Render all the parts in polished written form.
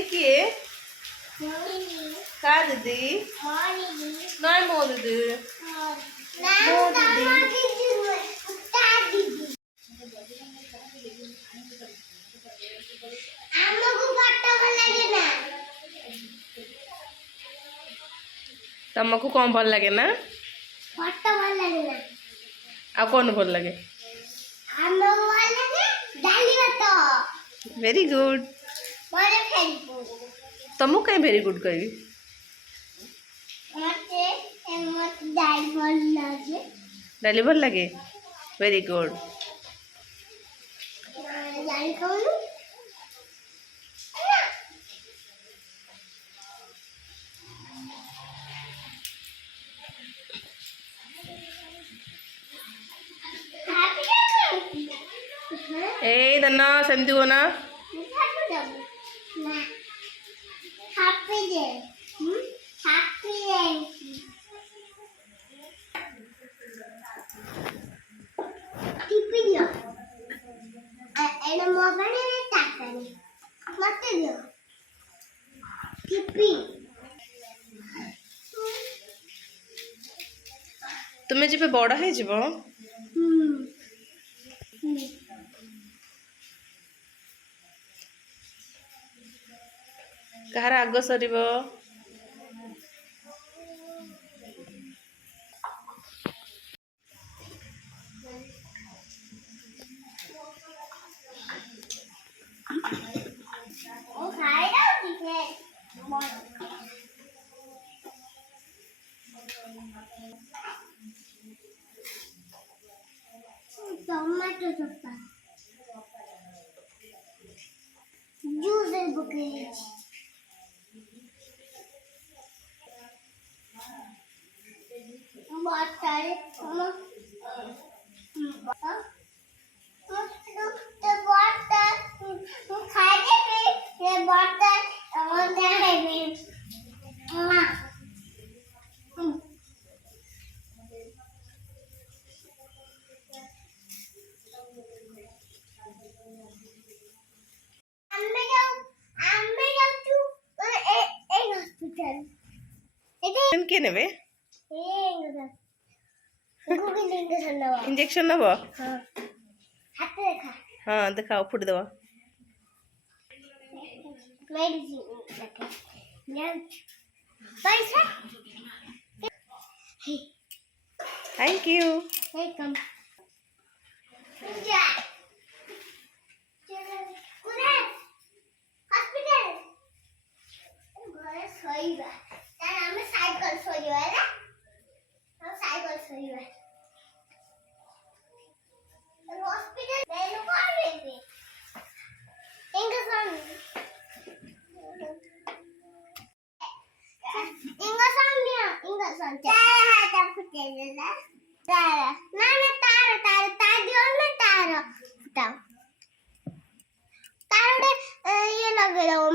Iki కాదుది నాయ్ మోదుది ତମକୁ କଣ ଭଲ ଲାଗେ ନା? ଫଟୋ ଭଲ ଲାଗେ ନା? ଆଉ କଣ ଭଲ ଲାଗେ? ଆମକୁ ଭଲ ଲାଗେ ଡାଲି ଭାତ। Very good. ମୋର ଫେଭରିଟ୍। ତମକୁ କାଇଁ ଭେରି ଗୁଡ୍ କହିବି? ମତେ ଡାଲି ଭଲ ଲାଗେ। ଡାଲି ଭଲ ଲାଗେ? Very good. ଡାଲି ଖାଉନୁ? ଏଇ ଦନ ସେମିତି ହୁଅ ନା। ତୁମେ ଯେବେ ବଡ଼ ହେଇଯିବ କାହାର ଆଗ ସରିବ? Tomato soppa. Juice bucket. Water. The water. The water. କିଏ ନେବେ? ଇଞ୍ଜେକ୍ସନ ନେବ? ହଁ ଦେଖାଅ ଫୁଟିଦେବ। Thank you. Welcome.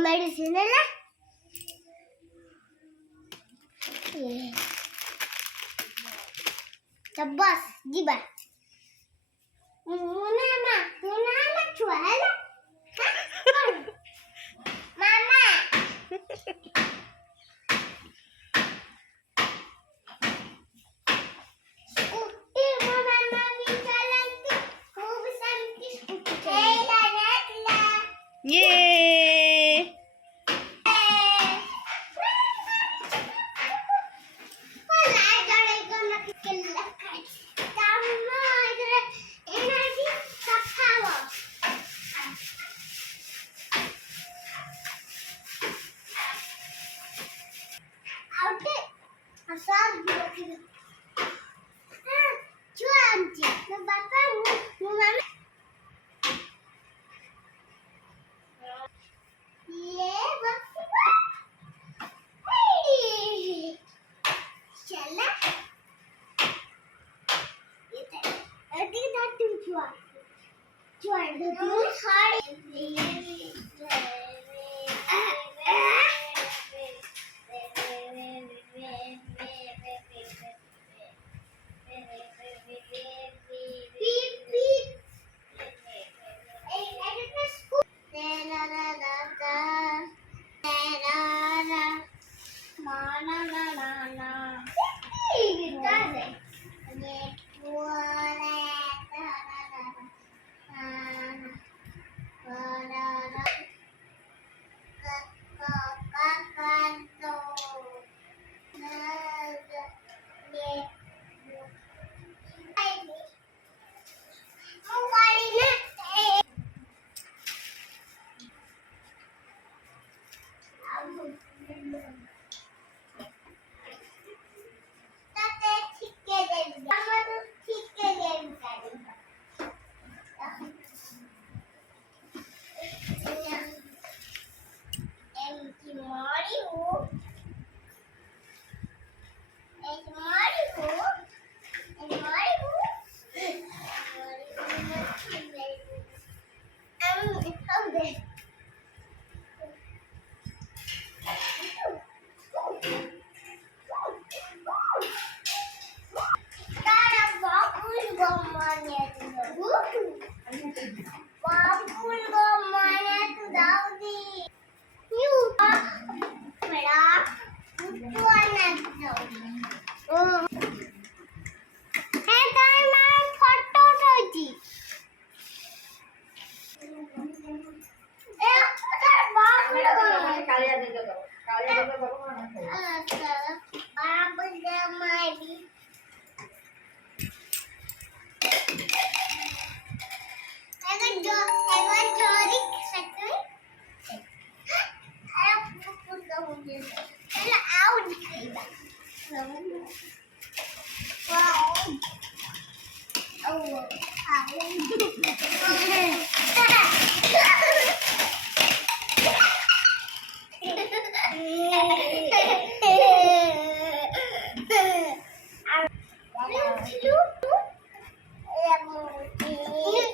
मेडिसिन तो बस जीवा मामा छुआ है ना मामा स्कूटी मामा भी चलाती खूब शांति स्कूटी ये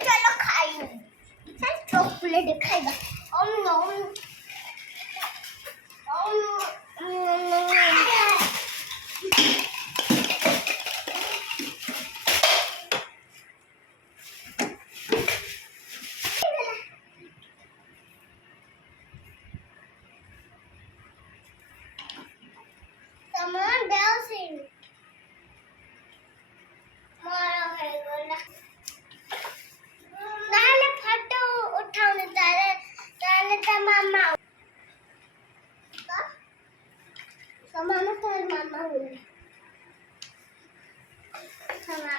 चलो खाई चल चॉकलेट खाएगा सामान डाउन नाले फोटो उठाउने ताले ताले त मामा समामा त मामा हुन् समामा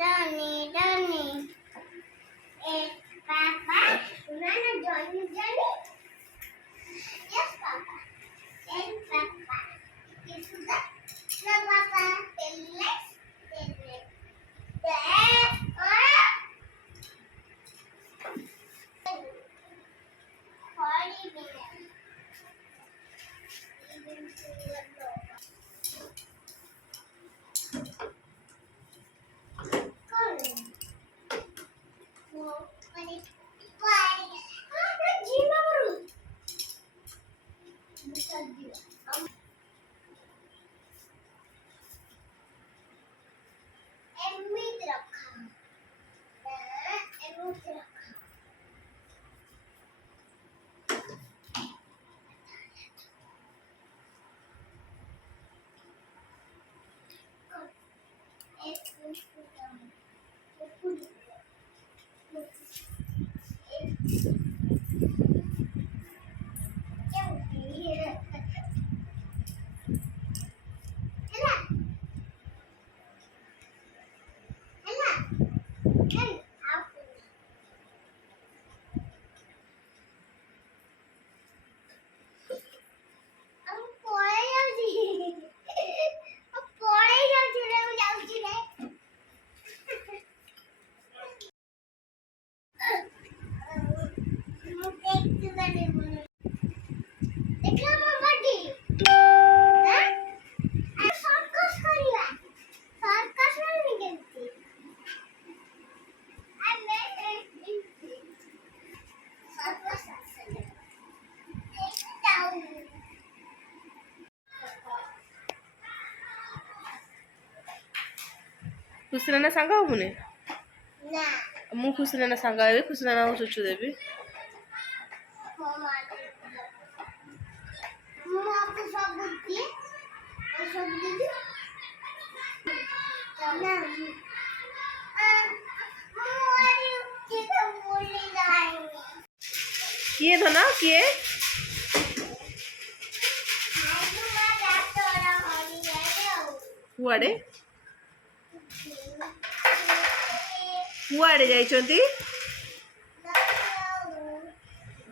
डानी ए पापा नाना Johnny yes papa and papa. This is the papa. Let's खुशी नाना सांगा मुने ना मु खुशी नाना सांगा खुशी नाना को चुचु देबी आपको सब दिए और सब दीदी ना किए धना किए कुआडे कुआडे जाइछंती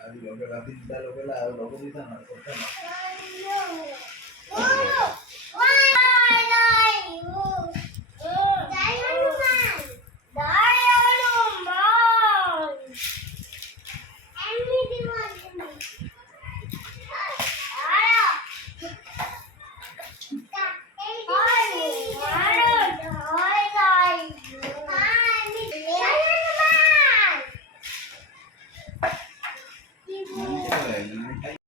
आज लोग राती लोग लोग दिता ना Oh,